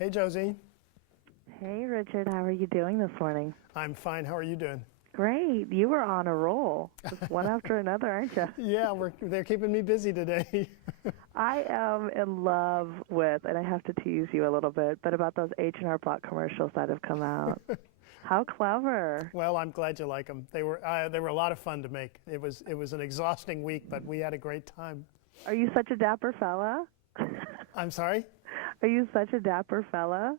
Hey, Josie. Hey, Richard. How are you doing this morning? I'm fine. How are you doing? Great. You were on a roll, just one after another, aren't you? Yeah, they're keeping me busy today. I am in love with, and I have to tease you a little bit, but about those H&R Block commercials that have come out. How clever. Well, I'm glad you like them. They were a lot of fun to make. It was an exhausting week, but we had a great time. Are you such a dapper fella? I'm sorry? Are you such a dapper fella?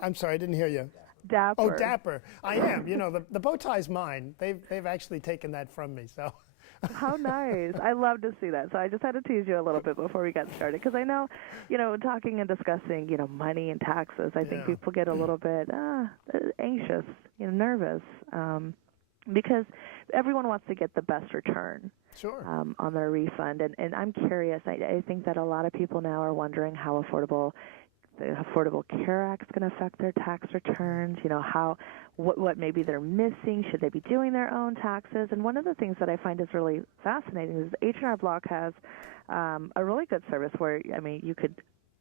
I'm sorry, I didn't hear you. Dapper. Oh, dapper. I am. You know, the bow tie's mine. They've actually taken that from me, so. How nice. I love to see that. So I just had to tease you a little bit before we got started because I know, talking and discussing, money and taxes, I think people get a little bit anxious, nervous, because everyone wants to get the best return. Sure. On their refund. And I'm curious. I think that a lot of people now are wondering how the Affordable Care Act is going to affect their tax returns, what maybe they're missing, should they be doing their own taxes? And one of the things that I find is really fascinating is H&R Block has a really good service where, you could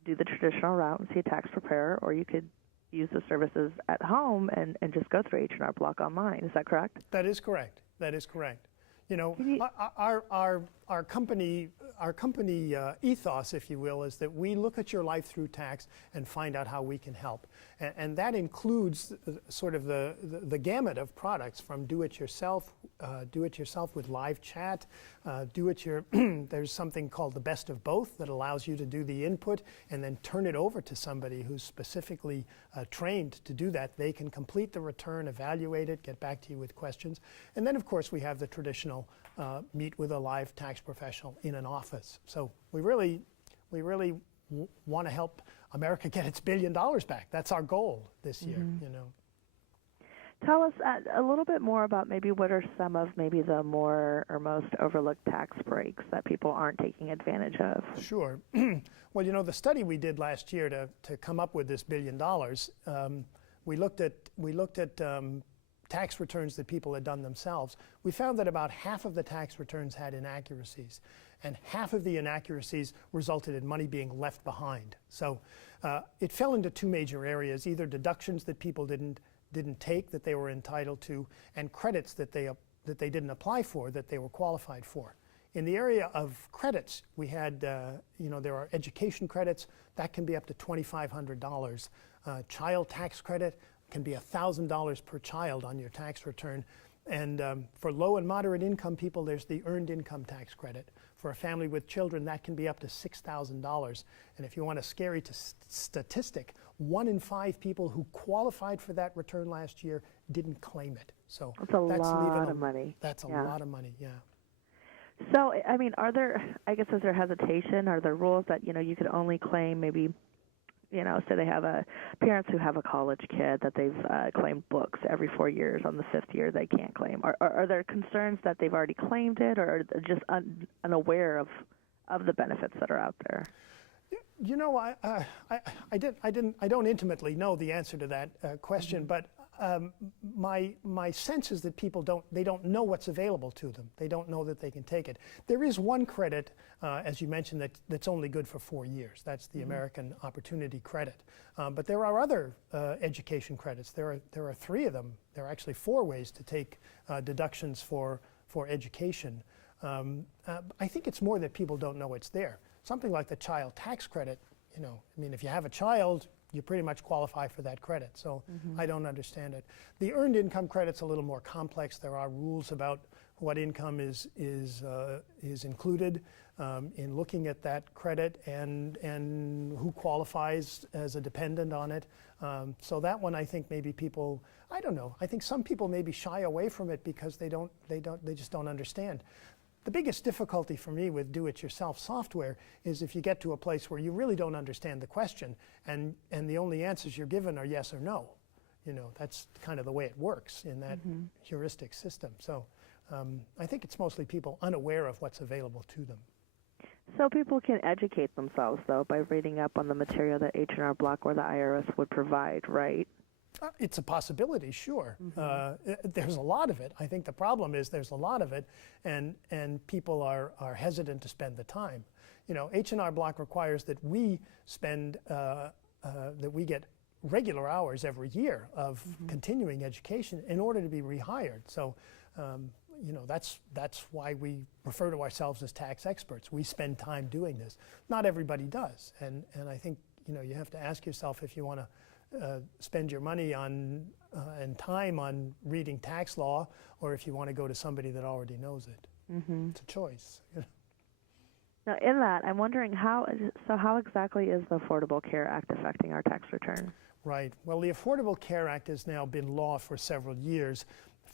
do the traditional route and see a tax preparer, or you could use the services at home and just go through H&R Block online. Is that correct? That is correct. That is correct. Our company ethos, if you will, is that we look at your life through tax and find out how we can help, and that includes sort of the gamut of products from do-it-yourself with live chat, there's something called the best of both that allows you to do the input and then turn it over to somebody who's specifically trained to do that. They can complete the return, evaluate it, get back to you with questions, and then of course we have the traditional meet with a live tax professional in an office. So we really want to help America get its $1 billion back. That's our goal this year. Tell us a little bit more about maybe what are some of maybe the more or most overlooked tax breaks that people aren't taking advantage of. Sure. Well, the study we did last year to come up with this $1 billion, we looked at tax returns that people had done themselves. We found that about half of the tax returns had inaccuracies, and half of the inaccuracies resulted in money being left behind. So it fell into two major areas: either deductions that people didn't take that they were entitled to, and credits that they didn't apply for that they were qualified for. In the area of credits, we had, there are education credits that can be up to $2,500. Child tax credit can be $1,000 per child on your tax return. And for low and moderate income people, there's the earned income tax credit. For a family with children, that can be up to $6,000. And if you want a scary statistic, 1 in 5 people who qualified for that return last year didn't claim it. So that's a lot of money. That's a lot of money, yeah. So, is there hesitation? Are there rules that, you could only claim maybe, say they have parents who have a college kid that they've claimed books every 4 years. On the 5th year, they can't claim. Are there concerns that they've already claimed it, or are they just unaware of the benefits that are out there? I don't intimately know the answer to that question, but my sense is that people don't know what's available to them. They don't know that they can take it. There is one credit, as you mentioned, that's only good for 4 years. That's the American Opportunity Credit. But there are other education credits. There are 3 of them. There are actually 4 ways to take deductions for education. I think it's more that people don't know it's there. Something like the child tax credit, if you have a child, you pretty much qualify for that credit. So I don't understand it. The earned income credit's a little more complex. There are rules about what income is included in looking at that credit and who qualifies as a dependent on it. So that one, I think maybe people, I don't know. I think some people maybe shy away from it because they just don't understand. The biggest difficulty for me with do-it-yourself software is if you get to a place where you really don't understand the question and the only answers you're given are yes or no. That's kind of the way it works in that heuristic system. So I think it's mostly people unaware of what's available to them. So people can educate themselves, though, by reading up on the material that H&R Block or the IRS would provide, right? It's a possibility, sure. There's a lot of it. I think the problem is there's a lot of it, and people are hesitant to spend the time. H&R Block requires that we spend that we get regular hours every year of continuing education in order to be rehired. So, you know, that's why we refer to ourselves as tax experts. We spend time doing this. Not everybody does, and I think, you know, you have to ask yourself if you want to spend your money on and time on reading tax law, or if you want to go to somebody that already knows it. It's a choice. Now, in that, I'm wondering how exactly is the Affordable Care Act affecting our tax return? Right. Well, the Affordable Care Act has now been law for several years,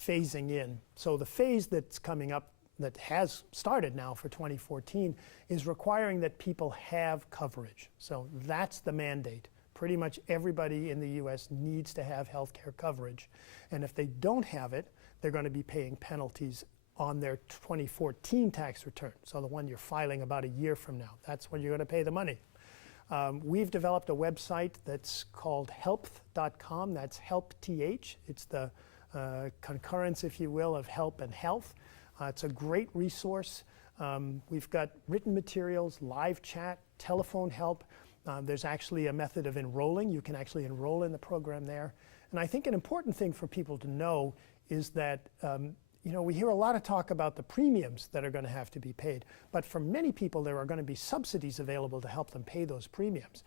phasing in. So the phase that's coming up, that has started now for 2014, is requiring that people have coverage. So that's the mandate. Pretty much everybody in the U.S. needs to have health care coverage. And if they don't have it, they're going to be paying penalties on their 2014 tax return. So the one you're filing about a year from now, that's when you're going to pay the money. We've developed a website that's called helpth.com. That's help-th. It's the concurrence, if you will, of help and health. It's a great resource. We've got written materials, live chat, telephone help. There's actually a method of enrolling. You can actually enroll in the program there. And I think an important thing for people to know is that you know, we hear a lot of talk about the premiums that are going to have to be paid, but for many people there are going to be subsidies available to help them pay those premiums.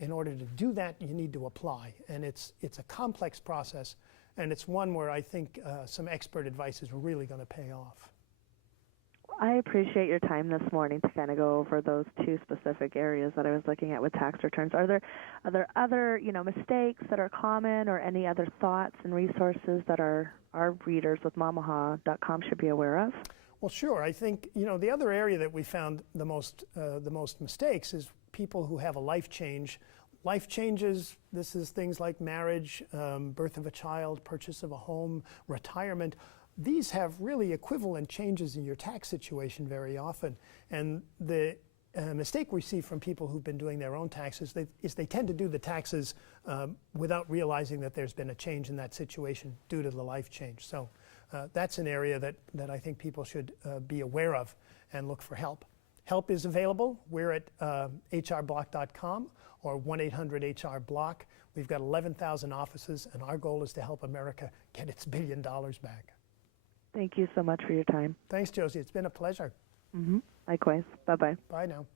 In order to do that, you need to apply, and it's a complex process, and it's one where I think some expert advice is really going to pay off. I appreciate your time this morning to kind of go over those two specific areas that I was looking at with tax returns. Are there other, you know, mistakes that are common, or any other thoughts and resources that our readers with Omaha.com should be aware of? Well, sure. I think, you know, the other area that we found the most mistakes is people who have a life change. Life changes, this is things like marriage, birth of a child, purchase of a home, retirement. These have really equivalent changes in your tax situation very often. And the mistake we see from people who've been doing their own taxes is they tend to do the taxes without realizing that there's been a change in that situation due to the life change. So that's an area that I think people should be aware of and look for help. Help is available. We're at hrblock.com or 1-800-HR-BLOCK. We've got 11,000 offices, and our goal is to help America get its $1 billion back. Thank you so much for your time. Thanks, Josie. It's been a pleasure. Likewise. Bye-bye. Bye now.